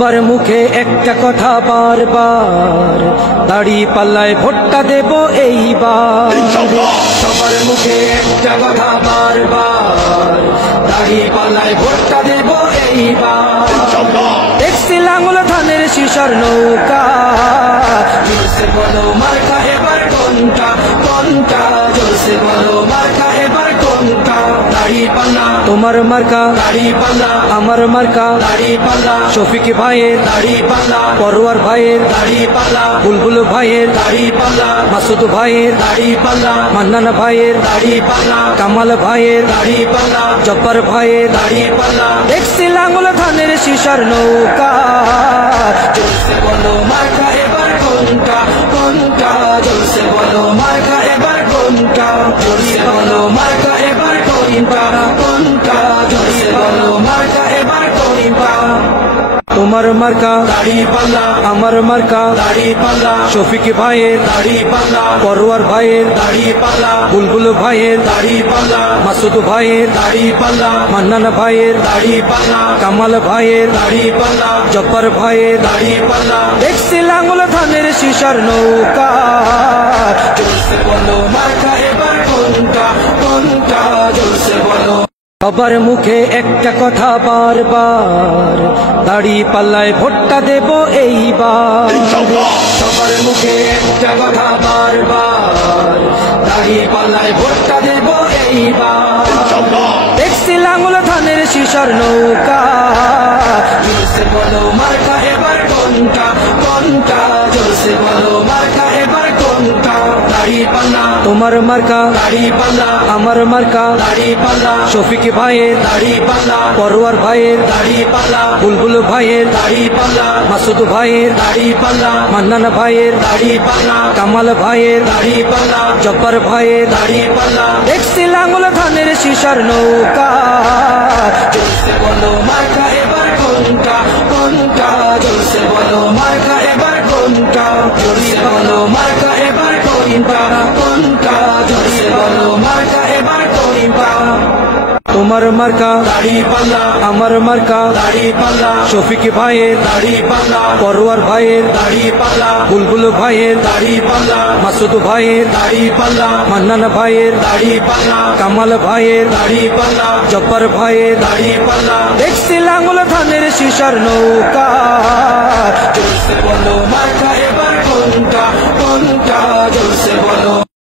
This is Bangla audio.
বার মুখে একটা কথা বারবার, দাড়ি পাল্লায় ভোটটা দেব এইবার। সবার মুখে একটা কথা বারবার, দাড়ি পাল্লায় ভোটটা দেব এইবার। দেখছি লাঙ্গল ধানের শিশার নৌকা, জলসে বলো মার্কা এবার কোনটা কোনটা, জলসে বলো মার্কা এবার কোনটা। দাড়ি পাল্লা তোমার মার্কা, দাড়ি পাল্লা আমার মার্কা, দাড়ি পাল্লা শফিক ভাইয়ের দাড়ি পাল্লা, পরোয়ার ভাইয়ের দাড়ি পাল্লা, বুলবুল ভাইয়ের দাড়ি পাল্লা, মাসুদ ভাইয়ের দাড়ি পাল্লা, মান্নান ভাইয়ের দাড়ি পাল্লা, কামাল ভাইয়ের দাড়ি পাল্লা, জব্বার ভাইয়ের দাড়ি পাল্লা। দেখছি লাঙ্গল ধানের শিশার নৌকা, জলসে বলো মার্কা এবার কোনটা কোনটা, জলসে বলো মার্কা এবার কোনটা, জলসে বলো মার্কা এবার কোনটা কোনটা, জলসে বলো মার্কা এবার কোনটা। তোমার মার্কা দাড়ি পাল্লা, আমার মার্কা দাড়ি পাল্লা, শফিক ভাইয়ের দাড়ি পাল্লা, পরোয়ার ভাইয়ের দাড়ি পাল্লা, বুলবুল ভাইয়ের দাড়ি পাল্লা, মাসুদ ভাইয়ের দাড়ি পাল্লা, মান্নান ভাইয়ের দাড়ি পাল্লা, কামাল ভাইয়ের দাড়ি পাল্লা, জব্বার ভাইয়ের দাড়ি পাল্লা। দেখছি লাঙ্গল ধানের শিশার নৌকা, জলসে বলো মার্কা এবার কোনটা কোনটা, জলসে বলো। সবার মুখে একটা কথা বারবার, দাড়ি পাল্লায় ভোটটা দেব এইবার। সবার মুখে একটা কথা বারবার, দাড়ি পাল্লায় ভোটটা দেব এইবার। দেখছি লাঙ্গল ধানের শিশার নৌকা, জলসে বলো মার্কা এবার কোনটা কোনটা, জলসে বলো মার্কা এবার কোনটা। দাড়ি পাল্লা তোমার মার্কা, দাড়ি পাল্লা আমার মার্কা, দাড়ি পাল্লা শফিক ভাইয়ের দাড়ি পাল্লা, পরোয়ার ভাইয়ের দাড়ি পাল্লা, বুলবুল ভাইয়ের দাড়ি পাল্লা, মাসুদ ভাইয়ের দাড়ি পাল্লা, মান্নান ভাইয়ের দাড়ি পাল্লা, কামাল ভাইয়ের দাড়ি পাল্লা, জব্বার ভাইয়ের দাড়ি পাল্লা। দেখছি লাঙ্গল ধানের শিশার নৌকা, জলসে বলো মার্কা এবার কোনটা কোনটা, জলসে বলো মার্কা এবার কোনটা, জলসে বলো মার্কা এবার কোনটা কোনটা, জলসে বলো মার্কা এবার কোনটা। তোমার মার্কা দাড়ি পাল্লা, আমার মার্কা দাড়ি পাল্লা, শফিক ভাইয়ের দাড়ি পাল্লা, পরোয়ার ভাইয়ের দাড়ি পাল্লা, বুলবুল ভাইয়ের দাড়ি পাল্লা, মাসুদ ভাইয়ের দাড়ি পাল্লা, মান্নান ভাইয়ের দাড়ি পাল্লা, কামাল ভাইয়ের দাড়ি পাল্লা, জব্বার ভাইয়ের দাড়ি পাল্লা। দেখছি লাঙ্গল ধানের শিশার নৌকা, জলসে বলো মার্কা এবার কোনটা কোনটা, জলসে বলো